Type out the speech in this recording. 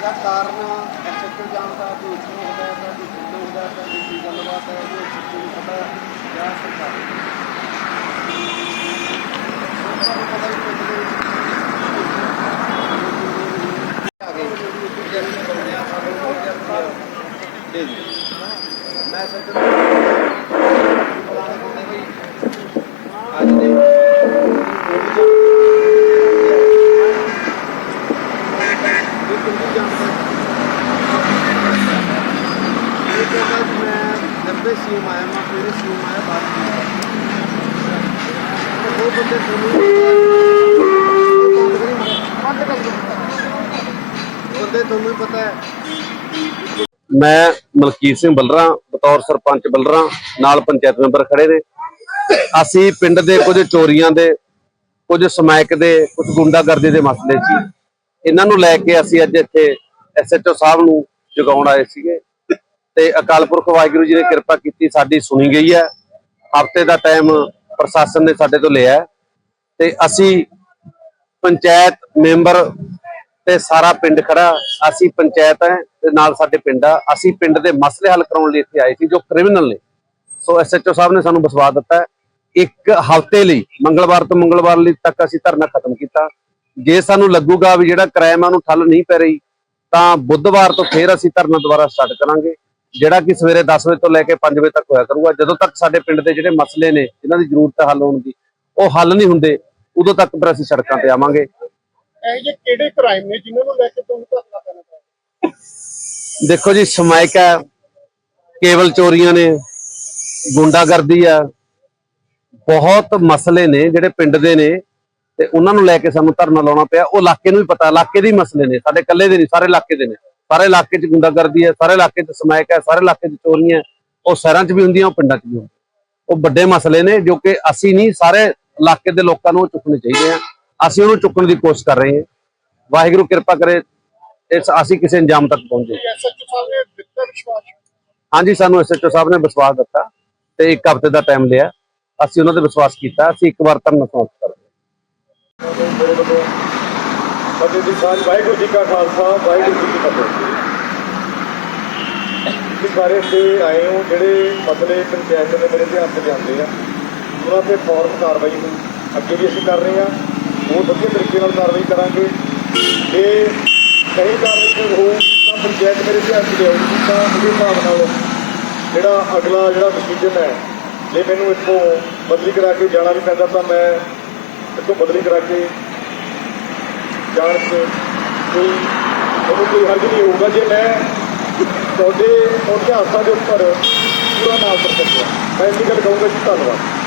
ਇਹਦਾ ਕਾਰਨ ਐਸਐਚਓ ਜਾਣਦਾ ਕੋਈ ਉੱਥੋਂ ਹੁੰਦਾ ਹੈ ਤਾਂ ਕੋਈ ਪਿੰਡੋਂ ਹੁੰਦਾ ਹੈ ਤਾਂ ਕੋਈ ਕੀ ਗੱਲਬਾਤ ਹੈ ਉਹ ਸਿੱਧੂ ਨੂੰ ਪਤਾ ਜਾਂ ਸਰਕਾਰ ਨੂੰ ਸਾਨੂੰ ਇਹ ਕਿੰਨੀ ਇਹ ਕਹਿੰਦਾ ਕਿ ਮੈਂ ਨੱਬੇ ਸੀਮ ਆਇਆ ਮੈਂ ਮੇਰੇ ਸੀਮ ਆਇਆ ਬਾਅਦ ਵਿੱਚ ਉਹ ਬੰਦੇ ਤੁਹਾਨੂੰ ਬੰਦੇ ਤੁਹਾਨੂੰ ਪਤਾ ਹੈ ਮੈਂ ਮਲਕੀਤ ਸਿੰਘ ਬਲਰਾ, ਬਤੌਰ ਸਰਪੰਚ ਬਲਰਾ, ਨਾਲ ਪੰਚਾਇਤ ਮੈਂਬਰ ਖੜੇ ਨੇ। ਅਸੀਂ ਪਿੰਡ ਦੇ ਕੁਝ ਚੋਰੀਆਂ ਦੇ, ਕੁਝ ਸਮੈਕ ਦੇ, ਕੁਝ ਗੁੰਡਾਗਰਦੀ ਦੇ ਮਸਲੇ ਸੀ। ਇਹਨਾਂ ਨੂੰ ਲੈ ਕੇ ਅਸੀਂ ਅੱਜ ਇੱਥੇ ਐਸਐਚਓ ਸਾਹਿਬ ਨੂੰ ਜਗਾਉਣ ਆਏ ਸੀਗੇ। ਤੇ ਅਕਾਲ ਪੁਰਖ ਵਾਹਿਗੁਰੂ ਜੀ ਨੇ ਕਿਰਪਾ ਕੀਤੀ, ਸਾਡੀ ਸੁਣੀ ਗਈ ਹੈ। ਹਫ਼ਤੇ ਦਾ ਟਾਈਮ ਪ੍ਰਸ਼ਾਸਨ ਨੇ ਸਾਡੇ ਤੋਂ ਲਿਆ ਤੇ ਅਸੀਂ ਪੰਚਾਇਤ ਮੈਂਬਰ ਤੇ ਸਾਰਾ ਪਿੰਡ ਖੜਾ, ਅਸੀਂ ਪੰਚਾਇਤ ਹੈ ਤੇ ਨਾਲ ਸਾਡੇ ਪਿੰਡ ਆ। ਅਸੀਂ ਪਿੰਡ ਦੇ ਮਸਲੇ ਹੱਲ ਕਰਾਉਣ ਲਈ ਇੱਥੇ ਆਏ ਸੀ, ਜੋ ਕ੍ਰਿਮੀਨਲ ਨੇ। ਸੋ ਐਸਐਚਓ ਸਾਹਿਬ ਨੇ ਸਾਨੂੰ ਬਸਵਾ ਦਿੱਤਾ ਇੱਕ ਹਫ਼ਤੇ ਲਈ, ਮੰਗਲਵਾਰ ਤੋਂ ਮੰਗਲਵਾਰ ਲਈ ਤੱਕ ਅਸੀਂ ਧਰਨਾ ਖਤਮ ਕੀਤਾ। ਜੇ ਸਾਨੂੰ ਲੱਗੂਗਾ ਵੀ ਜਿਹੜਾ ਕ੍ਰਾਈਮ ਆ ਉਹਨੂੰ ਠੱਲ ਨਹੀਂ ਪੈ ਰਹੀ ਤਾਂ ਬੁੱਧਵਾਰ ਤੋਂ ਫੇਰ ਅਸੀਂ ਧਰਨਾ ਦੁਬਾਰਾ ਸਟਾਰਟ ਕਰਾਂਗੇ ਜਿਹੜਾ ਕਿ ਸਵੇਰੇ 10 ਵਜੇ ਤੋਂ ਲੈ ਕੇ 5 ਵਜੇ ਤੱਕ ਹੋਇਆ ਕਰੂਗਾ। ਜਦੋਂ ਤੱਕ ਸਾਡੇ ਪਿੰਡ ਦੇ ਜਿਹੜੇ ਮਸਲੇ ਨੇ ਜਿਨ੍ਹਾਂ ਦੀ ਜ਼ਰੂਰਤ ਹੱਲ ਹੋਣ ਦੀ ਉਹ ਹੱਲ ਨਹੀਂ ਹੁੰਦੇ ਉਦੋਂ ਤੱਕ ਫਿਰ ਅਸੀਂ ਸੜਕਾਂ ਤੇ ਆਵਾਂਗੇ। ਇਹ ਜੇ ਕਿਹੜੇ ਕ੍ਰਾਈਮ ਨੇ ਜਿਨ੍ਹਾਂ ਨੂੰ ਲੈ ਕੇ ਤੁਹਾਨੂੰ ਧਰਨਾ ਦੇਣਾ ਪਿਆ ਦੇਖੋ ਜੀ ਸਮਾਇਕ ਹੈ ਕੇਬਲ ਚੋਰੀਆਂ ਨੇ ਗੁੰਡਾਗਰਦੀ ਆ ਬਹੁਤ ਮਸਲੇ ਨੇ ਜਿਹੜੇ ਪਿੰਡ ਦੇ ਨੇ ਤੇ ਉਹਨਾਂ ਨੂੰ ਲੈ ਕੇ ਸਾਨੂੰ ਧਰਨਾ ਲਾਉਣਾ ਪਿਆ। ਉਹ ਇਲਾਕੇ ਨੂੰ ਵੀ ਪਤਾ ਇਲਾਕੇ ਦੇ ਹੀ ਮਸਲੇ ਨੇ ਸਾਡੇ ਇਕੱਲੇ ਦੇ ਨਹੀਂ ਸਾਰੇ ਇਲਾਕੇ ਦੇ ਨੇ। ਸਾਰੇ ਇਲਾਕੇ 'ਚ ਗੁੰਡਾਗਰਦੀ ਹੈ ਸਾਰੇ ਇਲਾਕੇ 'ਚ ਸਮਾਇਕ ਹੈ ਸਾਰੇ ਇਲਾਕੇ 'ਚ ਚੋਰੀਆਂ ਹੈ। ਉਹ ਸ਼ਹਿਰਾਂ 'ਚ ਵੀ ਹੁੰਦੀਆਂ ਉਹ ਪਿੰਡਾਂ 'ਚ ਵੀ ਹੁੰਦੀਆਂ। ਉਹ ਵੱਡੇ ਮਸਲੇ ਨੇ ਜੋ ਕਿ ਅਸੀਂ ਨਹੀਂ ਸਾਰੇ ਇਲਾਕੇ ਦੇ ਲੋਕਾਂ ਨੂੰ ਚੁੱਕਣੇ ਚਾਹੀਦੇ ਆ। ਅਸੀਂ ਉਹਨੂੰ ਚੁੱਕਣ ਦੀ ਕੋਸ਼ਿਸ਼ ਕਰ ਰਹੇ ਹਾਂ। ਵਾਹਿਗੁਰੂ ਕਿਰਪਾ ਕਰੇ ਇਸ ਅਸੀਂ ਕਿਸੇ ਅੰਜਾਮ ਤੱਕ ਪਹੁੰਚੇ। ਹਾਂਜੀ ਸਾਨੂੰ ਐਸਐਚਓ ਸਾਹਿਬ ਨੇ ਵਿਸ਼ਵਾਸ ਦਿੱਤਾ ਤੇ ਇੱਕ ਹਫ਼ਤੇ ਦਾ ਟਾਈਮ ਲਿਆ। ਅਸੀਂ ਉਹਨਾਂ ਤੇ ਵਿਸ਼ਵਾਸ ਕੀਤਾ ਅਸੀਂ ਇੱਕ ਵਾਰ ਧਰਨਾ ਸਮਾਪਤ ਕਰਾਂਗੇ ਮੇਰੇ ਵੱਲੋਂ ਫਤਿਹ ਦੀ ਸਾਂਝ ਵਾਹਿਗੁਰੂ ਜੀ ਕਾ ਖਾਲਸਾ, ਵਾਹਿਗੁਰੂ ਜੀ ਕੀ ਫਤਿਹ। ਤੁਸੀਂ ਸਾਰੇ ਇੱਥੇ ਆਏ ਹੋ, ਜਿਹੜੇ ਮਸਲੇ ਪੰਚਾਇਤ ਦੇ ਮੇਰੇ ਧਿਆਨ ਤੇ ਜਾਂਦੇ ਆ, ਉਹਨਾਂ ਤੇ ਫੌਰਨ ਕਾਰਵਾਈ ਨੂੰ ਅੱਗੇ ਵੀ ਅਸੀਂ ਕਰ ਰਹੇ ਹਾਂ ਬਹੁਤ ਵਧੀਆ ਤਰੀਕੇ ਨਾਲ ਕਾਰਵਾਈ ਕਰਾਂਗੇ। ਜੇ ਸਹੀ ਕਾਰਵਾਈ ਜੇ ਹੋਊ, ਤਾਂ ਪੰਚਾਇਤ ਮੇਰੇ ਧਿਆਨ ਚ ਲਿਆਊਗੀ, ਤਾਂ ਉਹਦੇ ਹਿਸਾਬ ਨਾਲ ਜਿਹੜਾ ਅਗਲਾ ਜਿਹੜਾ ਡਿਸੀਜਨ ਹੈ, ਜੇ ਮੈਨੂੰ ਇੱਥੋਂ ਬਦਲੀ ਕਰਾ ਕੇ ਜਾਣਾ ਵੀ ਪੈਂਦਾ, ਤਾਂ ਮੈਂ ਇੱਥੋਂ ਬਦਲੀ ਕਰਾ ਕੇ ਜਾਣ 'ਚ ਕੋਈ ਮੈਨੂੰ ਕੋਈ ਹਰਜ ਨਹੀਂ ਹੋਊਗਾ ਜੇ ਮੈਂ ਤੁਹਾਡੇ ਇਤਿਹਾਸਾਂ ਦੇ ਉੱਪਰ ਪੂਰਾ ਨਾਮ ਕਰ ਸਕਿਆ ਮੈਂ ਇੰਨੀ ਗੱਲ ਕਹੂੰਗਾ ਜੀ, ਧੰਨਵਾਦ।